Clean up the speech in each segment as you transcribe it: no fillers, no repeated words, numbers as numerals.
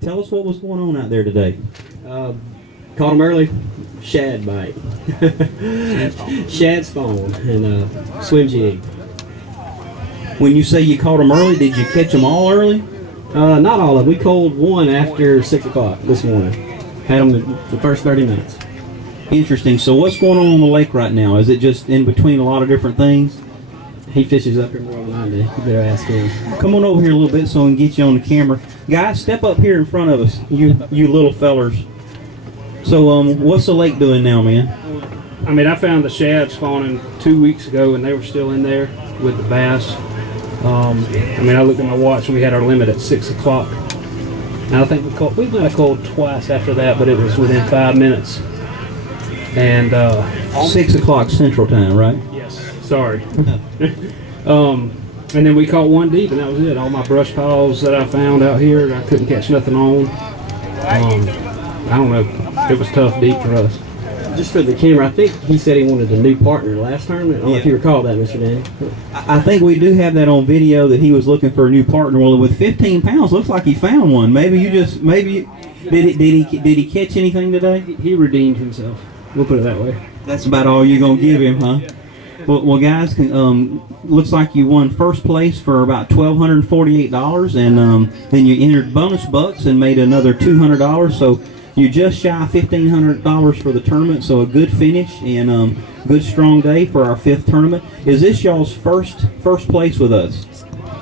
Tell us what was going on out there today. Caught them early. Shad bite. Shad spawn and swim jig. When you say you caught them early, did you catch them all early? Not all of them. We called one after 6 o'clock this morning. Had them the first 30 minutes. Interesting. So what's going on the lake right now? Is it just in between a lot of different things? He fishes up here more than I do. You better ask him. Come on over here a little bit so we can get you on the camera. Guys, step up here in front of us, you little fellers. So what's the lake doing now, man? I mean, I found the shad spawning 2 weeks ago, and they were still in there with the bass. I mean, I looked at my watch, and we had our limit at 6 o'clock. And I think we might have called twice after that, but it was within 5 minutes. And 6 o'clock Central Time, right? yes, sorry. And then we caught one deep, and that was it. All my brush piles that I found out here, I couldn't catch nothing on. I don't know. It was tough deep for us. Just for the camera, I think he said he wanted a new partner last tournament. I don't know if you recall that, Mr. Dan. I think we do have that on video that he was looking for a new partner. Well, with 15 pounds, looks like he found one. Did he catch anything today? He redeemed himself. We'll put it that way. That's about all you're gonna give him, huh? Well, guys, looks like you won first place for about $1,248, and then you entered bonus bucks and made another $200. So you're just shy of $1,500 for the tournament. So a good finish and good strong day for our 5th tournament. Is this y'all's first place with us?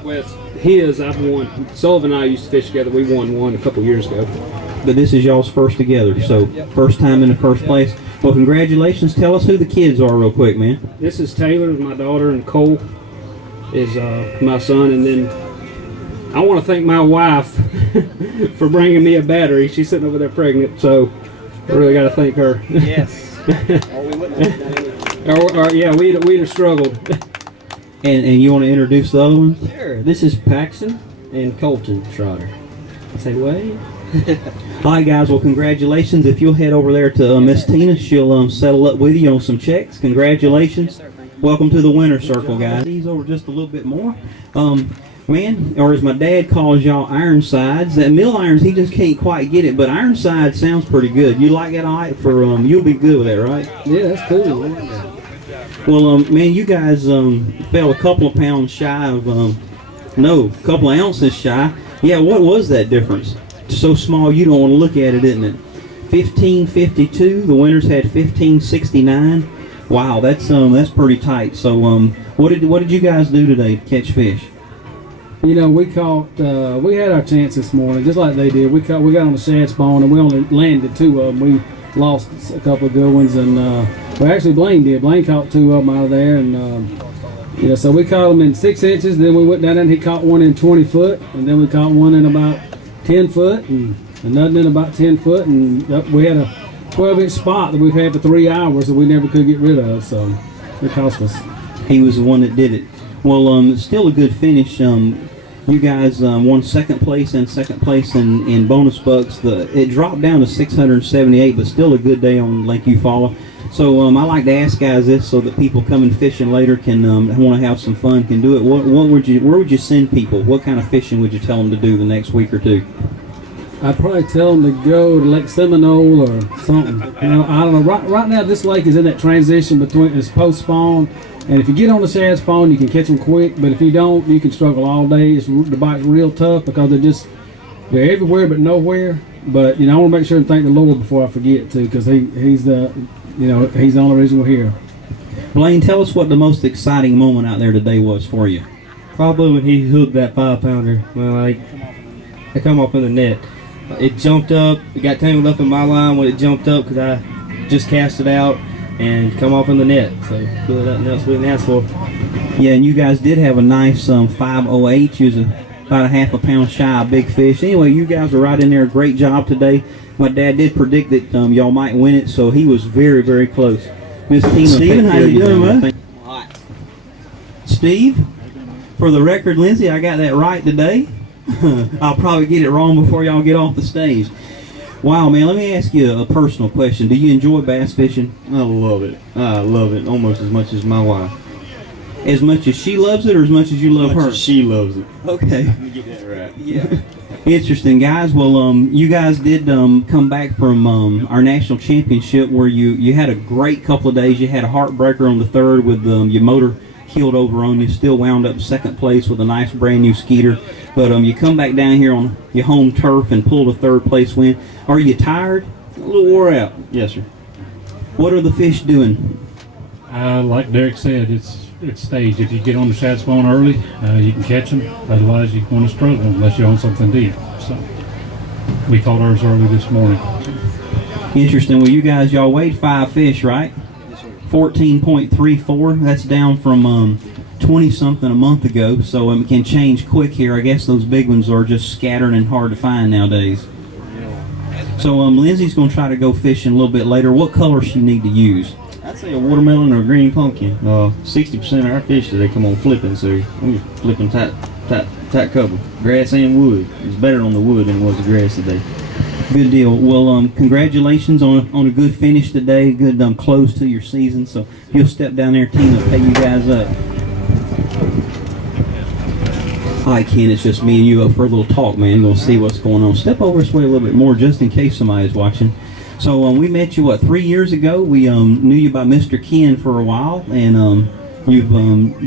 With his, I've won. Sullivan and I used to fish together. We won one a couple years ago. But this is y'all's first together, so first time in the first place. Well, congratulations. Tell us who the kids are real quick, man. This is Taylor, my daughter, and Cole is my son. And then I want to thank my wife for bringing me a battery. She's sitting over there pregnant, so I really got to thank her. Yes. Or we wouldn't have done anything. Yeah, we'd have struggled. And you want to introduce the other ones? Sure. This is Paxton and Colton Trotter. Say what? All right, guys. Well, congratulations. If you'll head over there to Miss Tina, she'll settle up with you on some checks. Congratulations. Welcome to the winner's circle, guys. These over just a little bit more. Man, or as my dad calls y'all, Ironsides. That mill irons, he just can't quite get it, but Ironside sounds pretty good. You like that, all right? You'll be good with that, right? Yeah, that's cool. Well, man, you guys fell a couple of pounds shy of, a couple of ounces shy. Yeah, what was that difference? So small you don't want to look at it, isn't it? 1552. The winners had 1569. Wow, that's pretty tight. So, what did you guys do today to catch fish? You know, we caught. We had our chance this morning, just like they did. We got on the shad spawn, and we only landed 2 of them. We lost a couple of good ones, and well, actually Blaine did. Blaine caught 2 of them out of there, and so we caught them in 6 inches. Then we went down there, and he caught one in 20 foot, and then we caught one in about 10 foot, and another in about 10 foot, and we had a 12-inch spot that we've had for 3 hours that we never could get rid of. So it cost us. He was the one that did it. Well, still a good finish. You guys won second place and second place in bonus bucks. It dropped down to 678, but still a good day on Lake Eufaula. So I like to ask guys this so that people coming fishing later can want to have some fun, can do it. Where would you send people? What kind of fishing would you tell them to do the next week or two? I'd probably tell them to go to Lake Seminole or something. I don't know. Right now, this lake is in that transition between it's post spawn, and if you get on the shad spawn, you can catch them quick. But if you don't, you can struggle all day. The bite's real tough because they're everywhere but nowhere. But I want to make sure and thank the Lord before I forget to, because he's the only reason we're here. Blaine, tell us what the most exciting moment out there today was for you. Probably when he hooked that 5-pounder. Well, I come off in the net. It jumped up. It got tangled up in my line when it jumped up because I just cast it out and come off in the net. So really nothing else we didn't ask for. Yeah, and you guys did have a nice 508. You was about a half a pound shy of big fish. Anyway, you guys were right in there. Great job today. My dad did predict that y'all might win it, so he was very, very close. Miss Tina, Steven, how you doing, man? Steve, for the record, Lindsay, I got that right today. I'll probably get it wrong before y'all get off the stage. Wow, man, let me ask you a personal question. Do you enjoy bass fishing? I love it. I love it almost as much as my wife. As much as she loves it or as much as you love her? As she loves it. Okay. Let me get that right. Yeah. Interesting, guys. Well, you guys did come back from our national championship where you had a great couple of days. You had a heartbreaker on the third with your motor killed over on you. Still wound up second place with a nice brand new Skeeter. But you come back down here on your home turf and pulled a third place win. Are you tired? A little wore out. Yes, sir. What are the fish doing? Like Derek said, it's staged. If you get on the shad spawn early, you can catch them. Otherwise, you're going to struggle unless you're on something deep. So we caught ours early this morning. Interesting. Well, y'all weighed 5 fish, right? 14.34. That's down from 20-something a month ago. So it can change quick here. I guess those big ones are just scattered and hard to find nowadays. So Lindsay's going to try to go fishing a little bit later. What color she need to use? I'd say a watermelon or a green pumpkin. 60% of our fish today come on flipping, so we're flipping tight cover. Grass and wood. It's better on the wood than it was the grass today. Good deal. Well, congratulations on a good finish today, good close to your season. So you'll step down there, team, and pay you guys up. Hi, Ken. It's just me and you up for a little talk, man. We'll see what's going on. Step over this way a little bit more, just in case somebody's watching. So we met you 3 years ago. We knew you by Mr. Ken for a while, and you've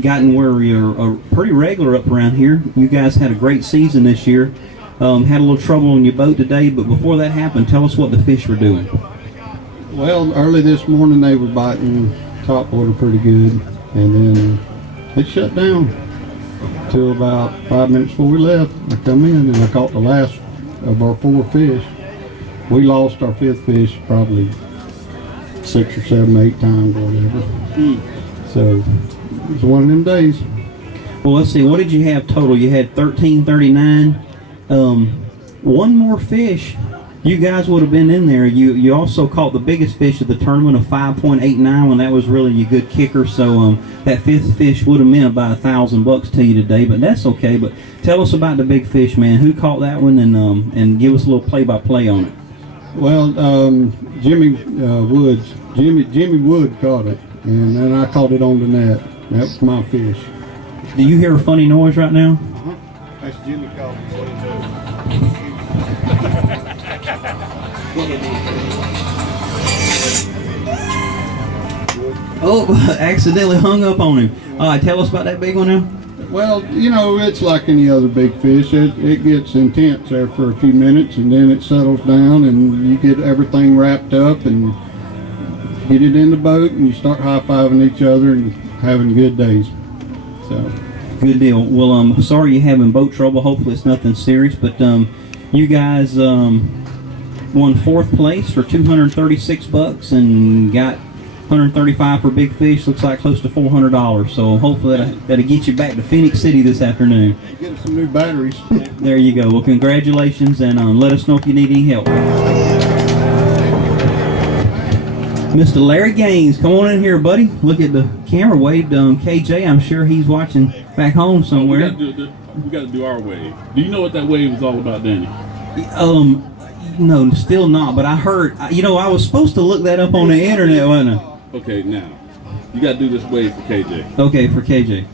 gotten where you're pretty regular up around here. You guys had a great season this year. Had a little trouble on your boat today, but before that happened, tell us what the fish were doing. Well, early this morning they were biting top water pretty good, and then it shut down till about 5 minutes before we left. I come in and I caught the last of our 4 fish. We lost our 5th fish probably 6 or 7, 8 times or whatever. So it was one of them days. Well, let's see. What did you have total? You had 1339. One more fish. You guys would have been in there. You also caught the biggest fish of the tournament of 5.89 when that was really your good kicker. So that 5th fish would have meant about $1,000 to you today, but that's okay. But tell us about the big fish, man. Who caught that one, and give us a little play-by-play on it. Well, Jimmy Wood caught it, and then I caught it on the net. That was my fish. Do you hear a funny noise right now? That's Jimmy caught it. Oh, accidentally hung up on him. All right, tell us about that big one now. Well, you know, it's like any other big fish. It gets intense there for a few minutes, and then it settles down, and you get everything wrapped up and get it in the boat, and you start high-fiving each other and having good days. So. Good deal. Well, I'm sorry you're having boat trouble. Hopefully it's nothing serious, but you guys won 4th place for $236 and got $135 for big fish. Looks like close to $400. So hopefully that'll get you back to Phoenix City this afternoon. Get us some new batteries. There you go. Well, congratulations, and let us know if you need any help. Mr. Larry Gaines, come on in here, buddy. Look at the camera. Waved KJ. I'm sure he's watching back home somewhere. We got to do our wave. Do you know what that wave is all about, Danny? No, still not. But I heard. I was supposed to look that up on the internet, wasn't I? Okay, now you got to do this wave for KJ. Okay, for KJ.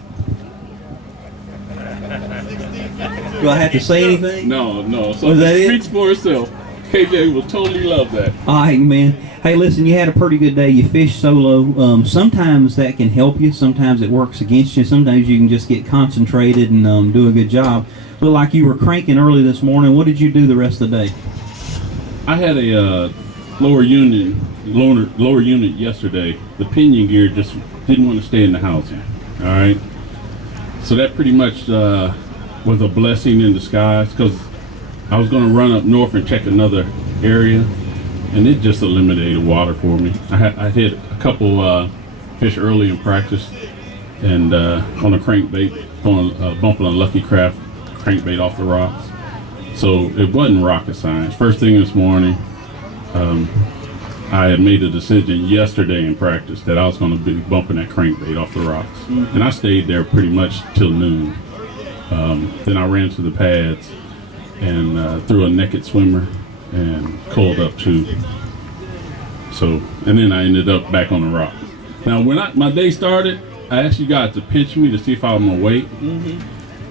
Do I have to say anything? No. So Was that it it? speaks for itself. KJ will totally love that. All right, man. Hey, listen, you had a pretty good day. You fished solo. Sometimes that can help you. Sometimes it works against you. Sometimes you can just get concentrated and do a good job. Looked like you were cranking early this morning. What did you do the rest of the day? I had a lower unit yesterday. The pinion gear just didn't want to stay in the housing. All right. So that pretty much was a blessing in disguise, because I was going to run up north and check another area, and it just eliminated water for me. I hit a couple fish early in practice, and on a crankbait, bumping a Lucky Craft crankbait off the rocks. So it wasn't rocket science. First thing this morning, I had made a decision yesterday in practice that I was going to be bumping that crankbait off the rocks, and I stayed there pretty much till noon. Then I ran to the pads and threw a naked swimmer and coiled up too. So, and then I ended up back on the rock. Now, when my day started, I asked you guys to pinch me to see if I'm awake.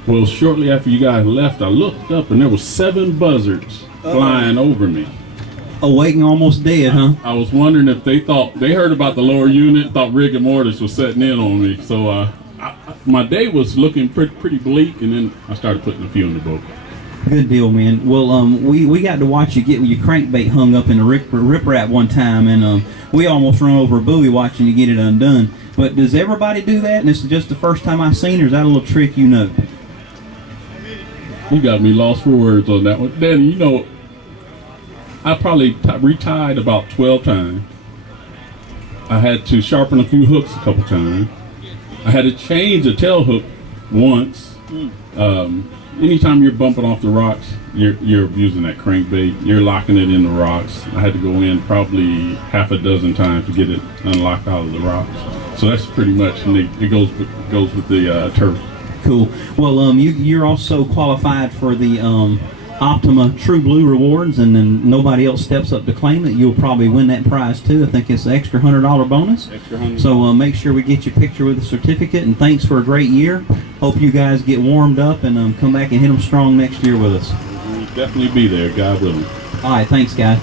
Well, shortly after you guys left, I looked up and there were 7 buzzards flying over me. Awake and almost dead, huh? I was wondering if they heard about the lower unit, thought rigor mortis was setting in on me. So my day was looking pretty bleak, and then I started putting a few in the boat. Good deal, man. Well, we got to watch you get your crankbait hung up in a riprap one time, and we almost run over a buoy watching you get it undone. But does everybody do that? And this is just the first time I've seen, or is that a little trick you know? You got me lost for words on that one. Danny, you know, I probably retied about 12 times. I had to sharpen a few hooks a couple times. I had to change a tail hook once. Anytime you're bumping off the rocks, you're using that crankbait. You're locking it in the rocks. I had to go in probably half a dozen times to get it unlocked out of the rocks. So that's pretty much, and it goes with the turf. Cool. Well, you're also qualified for the Optima True Blue Rewards, and then nobody else steps up to claim it. You'll probably win that prize too. I think it's an extra $100 bonus. Extra $100. So make sure we get your picture with the certificate, and thanks for a great year. Hope you guys get warmed up and come back and hit them strong next year with us. We'll definitely be there, God willing. All right, thanks, guys.